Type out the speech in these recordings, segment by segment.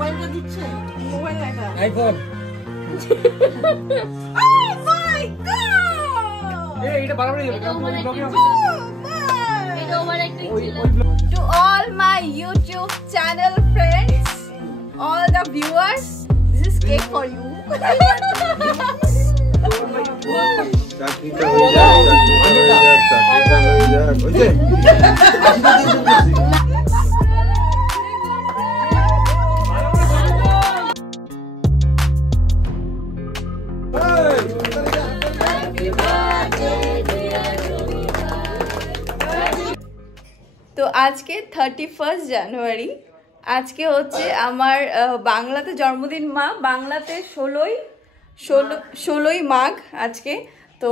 মোবাইলটা দিচ্ছে মোবাইল দেখা আইফোন Oh my god! এটা বারবার ব্লগে আছে এটা ওভার অ্যাক্টিং ছিল To all my YouTube channel friends, all the viewers, this is cake for you. চাকরিটা হয়ে যাক বুঝলে তো আজকে 31 জানুয়ারি আজকে হচ্ছে আমার বাংলাতে জন্মদিন মা বাংলাতে 16ই মাঘ আজকে তো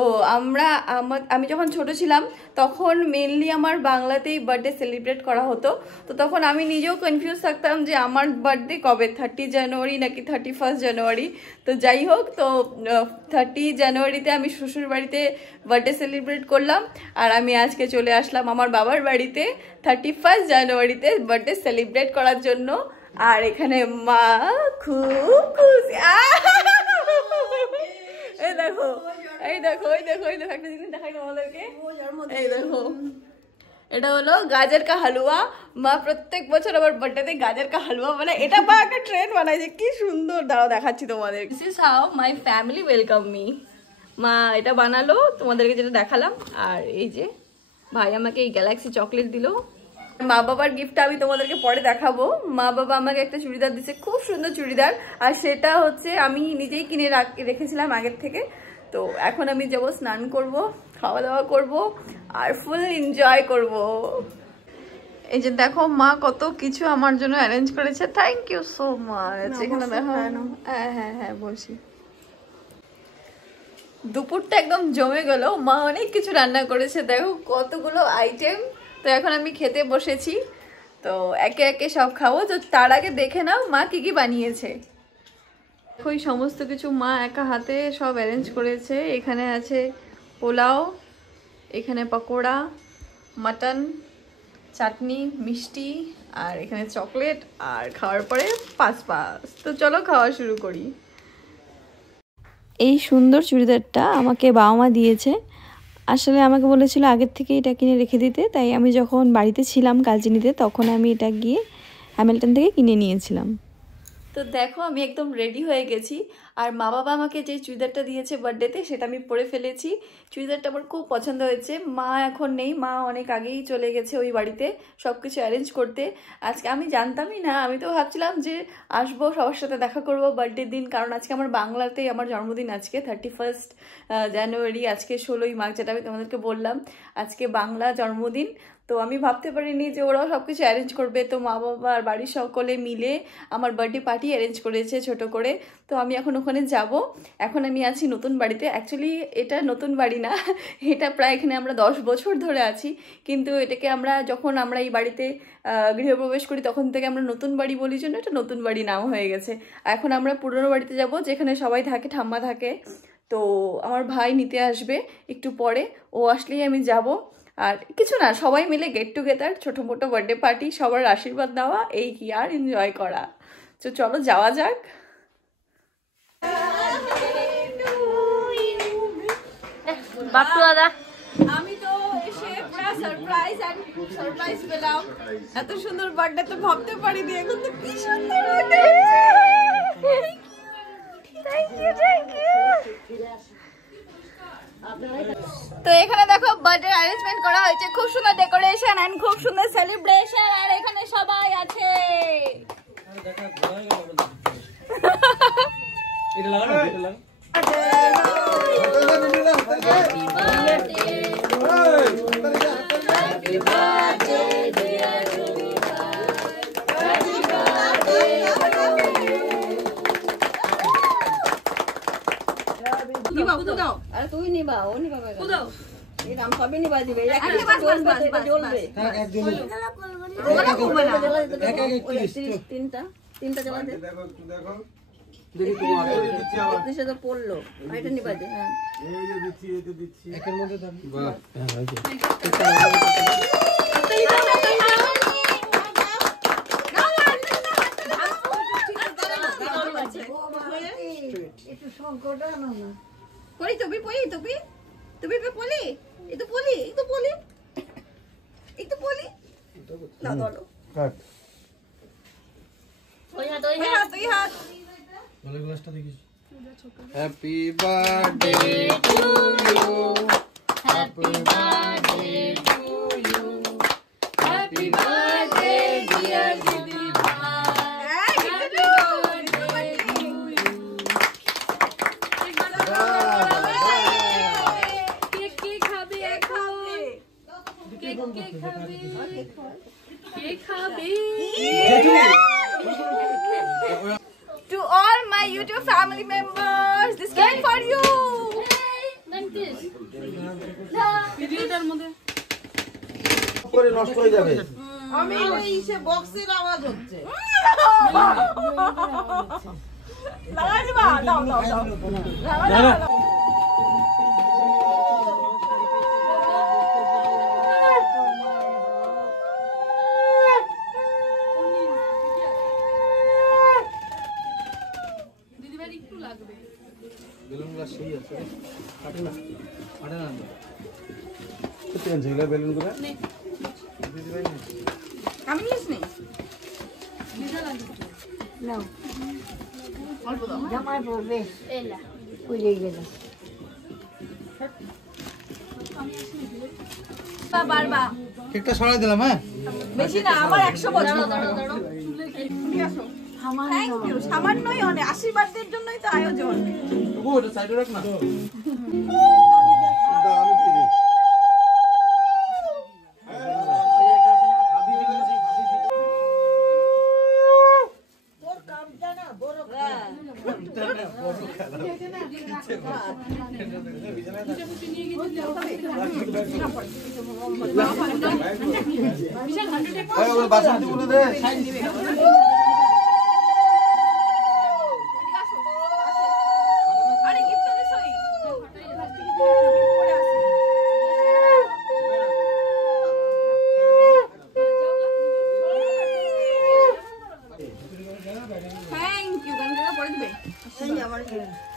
আমি যখন ছোট ছিলাম তখন মেনলি আমার বাংলাতেই বার্থডে সেলিব্রেট করা হতো তো তখন আমি নিজেও কনফিউজ থাকতাম যে আমার বার্থডে কবে 30 জানুয়ারি নাকি 31 জানুয়ারি তো যাই হোক তো 30 জানুয়ারিতে আমি শ্বশুর বাড়িতে বার্থডে সেলিব্রেট করলাম আর আমি আজকে চলে আসলাম আমার বাবার বাড়িতে 31 জানুয়ারিতে বার্থডে সেলিব্রেট করার জন্য আর এখানে মা খুব খুশি এই দেখো একটা জিনিস দেখাই তোমাদেরকে এই দেখো এটা হলো গাজর কা হালুয়া মা প্রত্যেক বছর আমার বার্থডেতে গাজর কা হালুয়া বানায় এটা মা একটা ট্রেন্ড বানায় যে কি সুন্দর দাঁড়াও দেখাচ্ছি তোমাদের this is how my family welcome me মা এটা বানালো তোমাদেরকে যেটা দেখালাম আর এই যে ভাই আমাকে এই গ্যালাক্সি চকলেট দিলো মা বাবার গিফটটা আমি তোমাদেরকে পরে দেখাবো মা বাবা আমাকে একটা চুড়িদার দিচ্ছে খুব সুন্দর চুড়িদার আর সেটা হচ্ছে আমি নিজেই কিনে রেখেছিলাম আগের থেকে তো এখন আমি যাব স্নান করব খাওয়া দাওয়া করব আর ফুল এনজয় করব এই যে দেখো মা কত কিছু আমার জন্য অ্যারেঞ্জ করেছে থ্যাংক ইউ সো মাচ এখানে দেখো হ্যাঁ বলছি দুপুরটা একদম জমে গেল মা অনেক কিছু রান্না করেছে দেখো কতগুলো আইটেম তো এখন আমি খেতে বসেছি তো একে একে সব খাবো তো তার আগে দেখে নাও মা কি কি বানিয়েছে দেখো এই সমস্ত কিছু মা একা হাতে সব অ্যারেঞ্জ করেছে এখানে আছে পোলাও এখানে পকোড়া মাটন চাটনি মিষ্টি আর এখানে চকলেট আর খাওয়ার পরে পাঁচ তো চলো খাওয়া শুরু করি এই সুন্দর চুড়িদারটা আমাকে বাবা মা দিয়েছে আসলে আমাকে বলেছিল আগের থেকে এটা কিনে রেখে দিতে তাই আমি যখন বাড়িতে ছিলাম কালচিনিতে তখন আমি এটা গিয়ে হ্যামিল্টন থেকে কিনে নিয়েছিলাম তো দেখো আমি একদম রেডি হয়ে গেছি আর মা বাবা আমাকে যে চুড়িদারটা দিয়েছে বার্থডেতে সেটা আমি পরে ফেলেছি চুড়িদারটা আমার খুব পছন্দ হয়েছে মা এখন নেই মা অনেক আগেই চলে গেছে ওই বাড়িতে সব কিছু অ্যারেঞ্জ করতে আজকে আমি জানতামই না আমি তো ভাবছিলাম যে আসবো সবার সাথে দেখা করবো বার্থডের দিন কারণ আজকে আমার বাংলাতেই আমার জন্মদিন আজকে 31 জানুয়ারি আজকে 16ই মাঘ যেটা আমি তোমাদেরকে বললাম আজকে বাংলা জন্মদিন তো আমি ভাবতে পারিনি যে ওরাও সব কিছু অ্যারেঞ্জ করবে তো মা বাবা আর বাড়ির সকলে মিলে আমার বার্থডে পার্টি অ্যারেঞ্জ করেছে ছোট করে তো আমি এখন ওখানে যাব এখন আমি আছি নতুন বাড়িতে অ্যাকচুয়ালি এটা নতুন বাড়ি না এটা প্রায় এখানে আমরা 10 বছর ধরে আছি কিন্তু এটাকে আমরা যখন আমরা এই বাড়িতে গৃহপ্রবেশ করি তখন থেকে আমরা নতুন বাড়ি বলি জন্য এটা নতুন বাড়ি নাম হয়ে গেছে এখন আমরা পুরনো বাড়িতে যাব যেখানে সবাই থাকে ঠাম্মা থাকে তো আমার ভাই নিতে আসবে একটু পরে ও আসলেই আমি যাব আর কিছু না সবাই মিলে গেট টুগেদার ছোটো মোটো বার্থডে পার্টি সবার আশীর্বাদ নেওয়া এই কি আর এনজয় করা তো চলো যাওয়া যাক বাট্টু দাদা আমি তো এসে পুরো সারপ্রাইজ পেলাম এত সুন্দর বার্থডে তো ভাবতে পারিনি এখন তো কি সুন্দর বার্থডে থ্যাংক ইউ তো এখানে দেখো বার্থডে অ্যারেঞ্জমেন্ট করা হয়েছে খুব সুন্দর ডেকোরেশন এন্ড খুব সুন্দর সেলিব্রেশন আর এখানে সবাই আছে এটা লাগা এটা লাগা তুই নিবা ও নিবা এই নাম সবই নিবা দিবে জ্বলবে তিনটা জ্বালা দে দেখো দেখো তো পড়লো এটা নিবা দে হ্যাঁ এই যে দিচ্ছি একের মধ্যে দাও বাহ পলি টুপি পলি টুপি টুপি পে পলি এই তো পলি এই তো পলি এই তো পলি না ধরো কাট ওই হাত তুই হাত বলে গ্লাসটা দেখিস happy birthday to you happy birthday to you happy birthday dear দিদি ভাই happy birthday to you cake cake খাবে এখন কেক কেক খাবে কেক খাবে To all my YouTube family members, this cake for you. like this ভিডিওটার মধ্যে করে নষ্ট হয়ে যাবে আমি এই সে বক্সের আওয়াজ হচ্ছে লাগাই দিবা দাও দাও দাও বেলুন গুলো সেই আছে কাটে না কোথায় আনছে এগুলো বেলুন গুলো দিদি ভাই আমি নিস নি এলা বারবা কেকটা সরাই দিলাম হ্যাঁ বেশি না আমার 100 বছর দাঁড়াও দাঁড়াও থ্যাংক ইউ সামান্যই অনেক আশীর্বাদের জন্যই তো আয়োজন ও এটা সাইডে রাখ না আমি কি দিই তোর কামটা না বড় ওই ওই বাসন্তী বলে দে আরে গিফট তো দিছই থ্যাংক ইউ গানটা পড়ে দিবে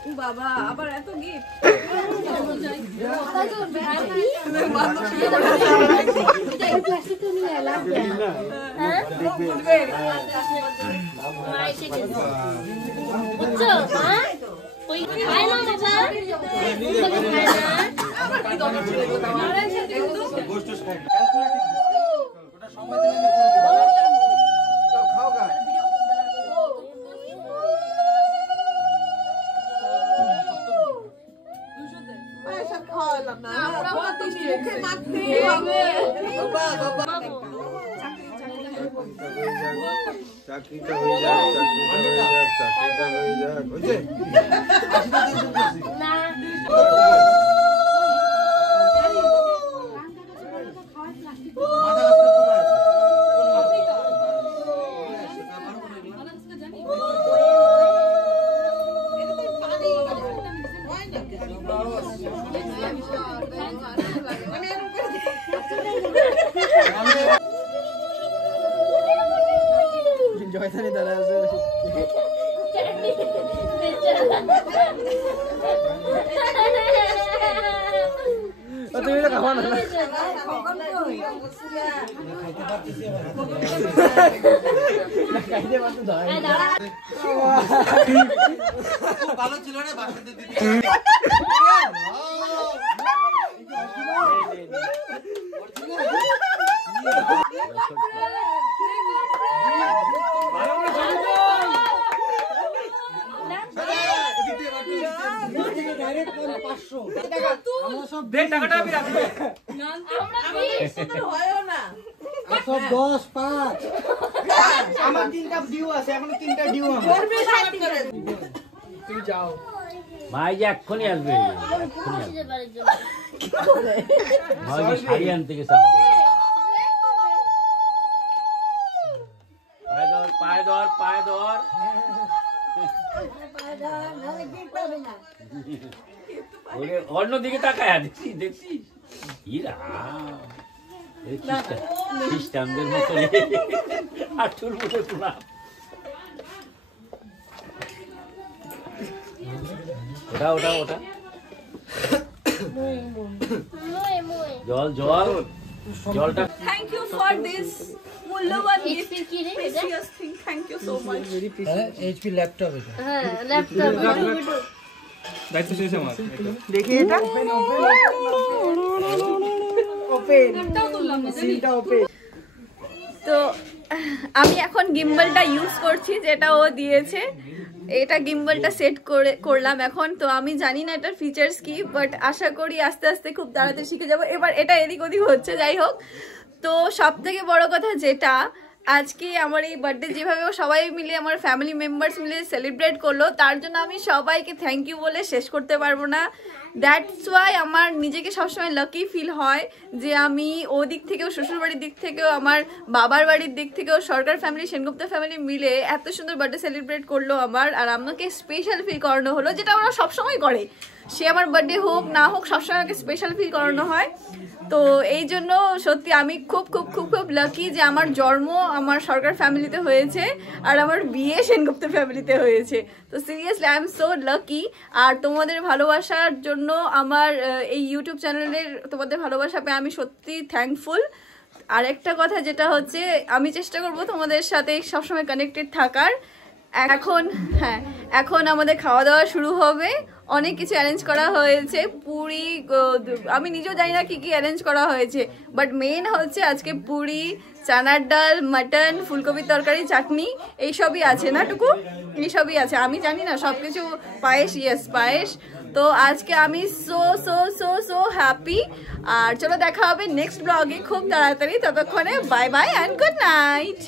ও বাবা আবার এত গিফট বুঝছো হ্যাঁ ওই খায় না বাবা খায় না গোষ্ঠ খাই সব খাওয়ালাম না মুখে মাখতে হবে চাকরিটা হয়ে যাক চাকরিটা হয়ে যাক হয়েছে না জয়তানি দাঁড়া আছে তুমি এটা খাওয়া না ভালো ছিল না বাসাতে দিদি টাকাটা আমি রাখবো হয়ও না সব 10 5 আমার 3টা ডিউ আছে এখনো 3টা ডিউ আমার তুমি যাও ভাই যে এক্ষুনি আসবে ভাই যে শাড়ি আনতে গেছে পায়ে ধর ওরে অন্যদিকে তাকায় দেখছিস ইরা খ্রিস্টানদের মতো আঠুর মতো তোলা ওটা ওটা ওটা Muy, muy. জল জল জলটা থ্যাংক ইউ ফর দিস মূল্যবান HP কি রে এটা? Precious thing thank you so much HP laptop এটা হ্যাঁ, ল্যাপটপ দেখি এটা ওপেন সিলটা ওপেন। তো আমি এখন গিম্বলটা ইউজ করছি যেটা ও দিয়েছে। এটা গিম্বলটা সেট করলাম এখন। তো আমি জানি না এটার ফিচার্স কি, বাট আশা করি আস্তে আস্তে খুব তাড়াতাড়ি শিখে যাব। এবার এটা এদিক ওদিক হচ্ছে, যাই হোক। তো সব থেকে বড় কথা যেটা, আজকে আমার এই বার্থডে যেভাবে সবাই মিলে আমার ফ্যামিলি মেম্বার্স মিলে সেলিব্রেট করলো, তার জন্য আমি সবাইকে থ্যাংক ইউ বলে শেষ করতে পারবো না। দ্যাটস ওয়াই আমার নিজেকে সবসময় লাকি ফিল হয় যে আমি ও দিক থেকেও, শ্বশুরবাড়ির দিক থেকেও, আমার বাবার বাড়ির দিক থেকেও, সরকার ফ্যামিলি, সেনগুপ্তা ফ্যামিলি মিলে এত সুন্দর বার্থডে সেলিব্রেট করলো আমার, আর আমাকে স্পেশাল ফিল করানো হলো, যেটা ওরা সবসময় করে। সে আমার বার্থডে হোক না হোক, সবসময় আমাকে স্পেশাল ফিল করানো হয়। তো এই জন্য সত্যি আমি খুব খুব খুব খুব লাকি যে আমার জন্ম আমার সরকার ফ্যামিলিতে হয়েছে আর আমার বিয়ে সেনগুপ্ত ফ্যামিলিতে হয়েছে। তো seriously I am so lucky. আর তোমাদের ভালোবাসার জন্য আমার এই ইউটিউব চ্যানেলের তোমাদের ভালোবাসা পেয়ে আমি সত্যি থ্যাঙ্কফুল। আর একটা কথা যেটা হচ্ছে, আমি চেষ্টা করব তোমাদের সাথে সবসময় কানেক্টেড থাকার। এখন আমাদের খাওয়া দাওয়া শুরু হবে। অনেক কিছু অ্যারেঞ্জ করা হয়েছে, পুরি, আমি নিজেও জানি না কি কি অ্যারেঞ্জ করা হয়েছে, বাট মেন হচ্ছে আজকে পুরি, চানার ডাল, মাটন, ফুলকপির তরকারি, চাটনি, এইসবই আছে না টুকু, এইসবই আছে। আমি জানি না সব কিছু, পায়েস, ইয়েস পায়েস। তো আজকে আমি so so so so happy. আর চলো দেখা হবে নেক্সট ব্লগে খুব তাড়াতাড়ি। ততক্ষণে bye bye and good night.